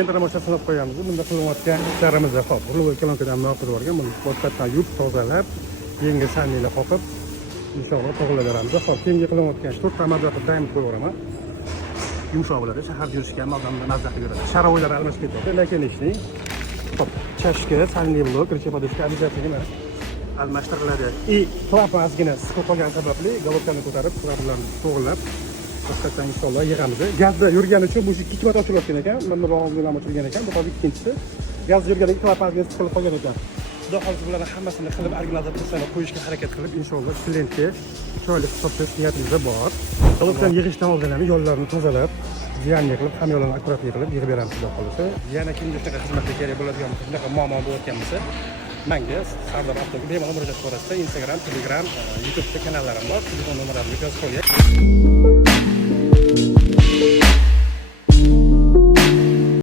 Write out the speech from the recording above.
Endi moshina sinab qo'yamiz. Bunda qilinayotgan ishlarimizda hop, rulga kolonkadan noqib yuborgan. Buni boshqatdan yuvib tozalab, yengil shamniyla qoqib, inshaalloh to'g'rilaveramiz. Hop, keyingi qilinayotgan 4 ta mazza qilib tayinlab qo'yaman. Yumshoq bo'ladi, shaharda yurishga maqomda mazza qilib yuradi. Sharoylar almashib ketadi, lekin ishning hop, chashka, shamniy blok, rechapadishka обязательно almashtiriladi. Klapasgina siqib qolgan sababli galobkani ko'tarib, klaplarni to'g'rilab boshqatdan inshaalloh yig'amiz. Gazda yurgani uchun bu 2 marta ochilayotgan ekan. Mana bu bilan ochilgan ekan. Bu hozir ikkinchisi. Gazda yurganda klapasgina siqilib qolgan ekan. Xudo xohlasa bularni hammasini qilib original zapislarni qo'yishga harakat qilib, inshaalloh klientga chiroyli hisoblash niyatimizda bor. Galobkani yig'ishdan oldin ham yo'llarni tozalab, ziyanli qilib, ham yo'llarni akkuratli qilib yig'ib beramiz xudo xohlasa. Yana kimga shunaqa xizmatga kerak bo'ladigan shunaqa muammo bo'layotgan bo'lsa, menga Sardor Avtoga bemalol murojaat qilasizlar. Instagram, Telegram, YouTube kanallarim bor. Telefon nomerlarimni yozib qo'ying.